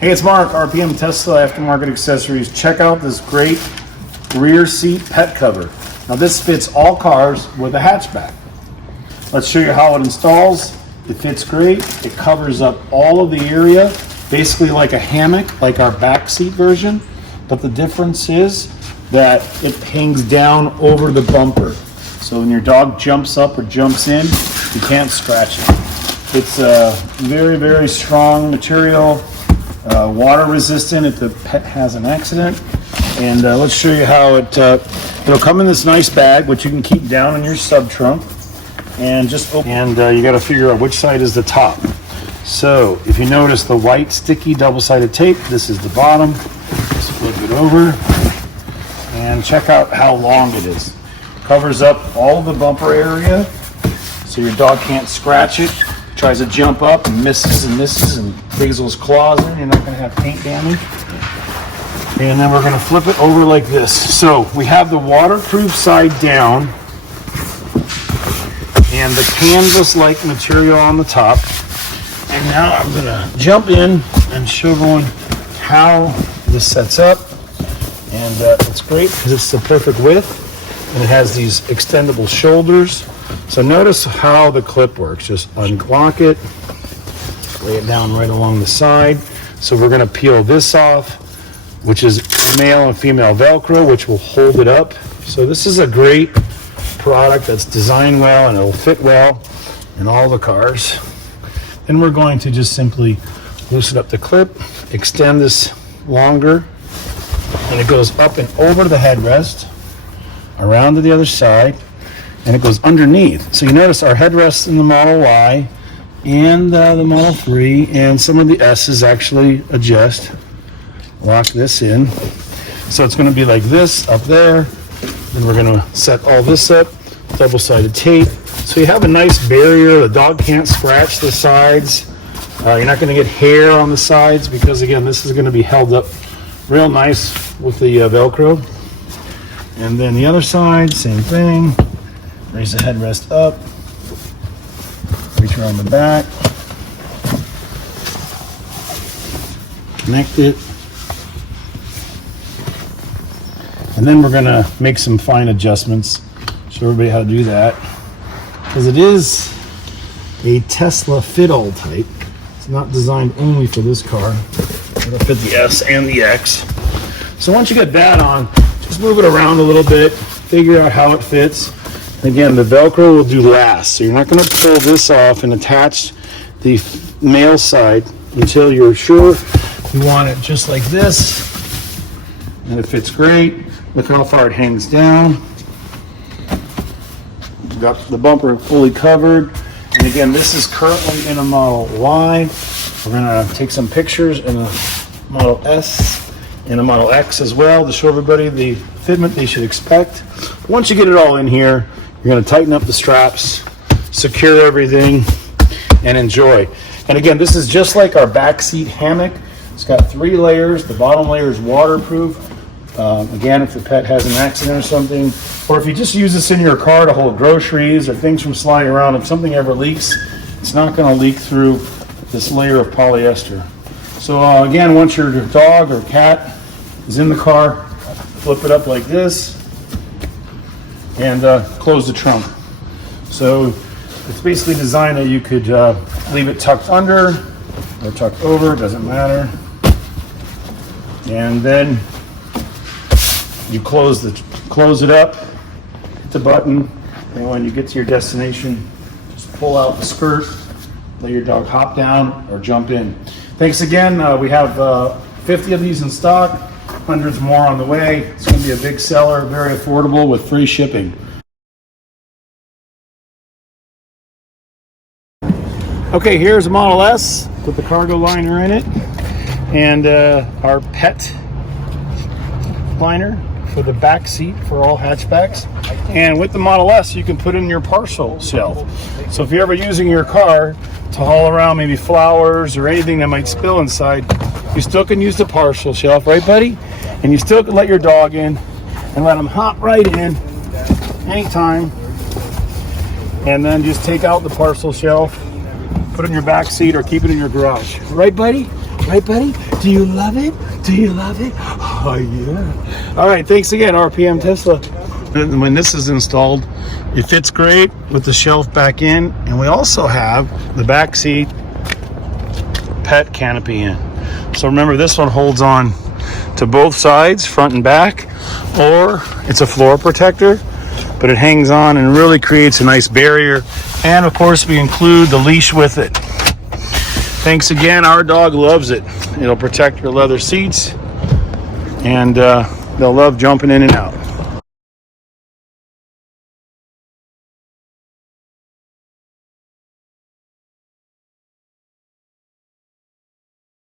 Hey, it's Mark, RPM Tesla Aftermarket Accessories. Check out this great rear seat pet cover. Now this fits all cars with a hatchback. Let's show you how it installs. It fits great. It covers up all of the area, basically like a hammock, like our back seat version. But the difference is that it hangs down over the bumper. So when your dog jumps up or jumps in, you can't scratch it. It's a very, very strong material. Water resistant if the pet has an accident. And let's show you how it'll come in this nice bag, which you can keep down in your sub trunk. And just open, and you got to figure out which side is the top. So if you notice the white sticky double-sided tape, this is the bottom. Just flip it over and check out how long it is. Covers up all of the bumper area so your dog can't scratch it. Tries to jump up and misses and digs those claws in. You're not going to have paint damage. And then we're going to flip it over like this. So we have the waterproof side down and the canvas-like material on the top. And now I'm going to jump in and show everyone how this sets up. And it's great because it's the perfect width and it has these extendable shoulders. So notice how the clip works. Just unlock it, lay it down right along the side. So we're going to peel this off, which is male and female Velcro, which will hold it up. So this is a great product that's designed well and it'll fit well in all the cars. Then we're going to just simply loosen up the clip, extend this longer, and it goes up and over the headrest, around to the other side, and it goes underneath. So you notice our headrests in the Model Y and the Model 3 and some of the S's actually adjust. Lock this in. So it's going to be like this up there. Then we're going to set all this up, double-sided tape. So you have a nice barrier. The dog can't scratch the sides. You're not going to get hair on the sides because, again, this is going to be held up real nice with the Velcro. And then the other side, same thing. Raise the headrest up, reach around the back, connect it, and then we're going to make some fine adjustments, show everybody how to do that, because it is a Tesla fit-all type. It's not designed only for this car. It'll fit the S and the X. So once you get that on, just move it around a little bit, figure out how it fits. Again, the Velcro will do last, so you're not going to pull this off and attach the male side until you're sure you want it just like this. And it fits great. Look how far it hangs down. We've got the bumper fully covered. And again, this is currently in a Model Y. We're going to take some pictures in a Model S and a Model X as well to show everybody the fitment they should expect. Once you get it all in here, you're going to tighten up the straps, secure everything, and enjoy. And again, this is just like our backseat hammock. It's got 3 layers. The bottom layer is waterproof. Again, if the pet has an accident or something, or if you just use this in your car to hold groceries or things from sliding around, if something ever leaks, it's not going to leak through this layer of polyester. So again, once your dog or cat is in the car, flip it up like this, and close the trunk. So it's basically designed that you could leave it tucked under or tucked over, doesn't matter. And then you close it up, hit the button, and when you get to your destination, just pull out the skirt, let your dog hop down or jump in. Thanks again. We have 50 of these in stock. Hundreds more on the way. It's going to be a big seller, very affordable with free shipping. Okay, here's a Model S with the cargo liner in it and our pet liner for the back seat for all hatchbacks. And with the Model S, you can put in your parcel shelf. So if you're ever using your car to haul around maybe flowers or anything that might spill inside, you still can use the parcel shelf, right, buddy? And you still can let your dog in and let him hop right in anytime. And then just take out the parcel shelf, put it in your back seat or keep it in your garage. Right, buddy? Right, buddy? Do you love it? Do you love it? Oh, yeah. All right, thanks again, RPM Tesla. When this is installed, it fits great with the shelf back in, and we also have the back seat pet canopy in. So remember, this one holds on to both sides, front and back, or it's a floor protector, but it hangs on and really creates a nice barrier. And of course, we include the leash with it. Thanks again. Our dog loves it. It'll protect your leather seats, and they'll love jumping in and out.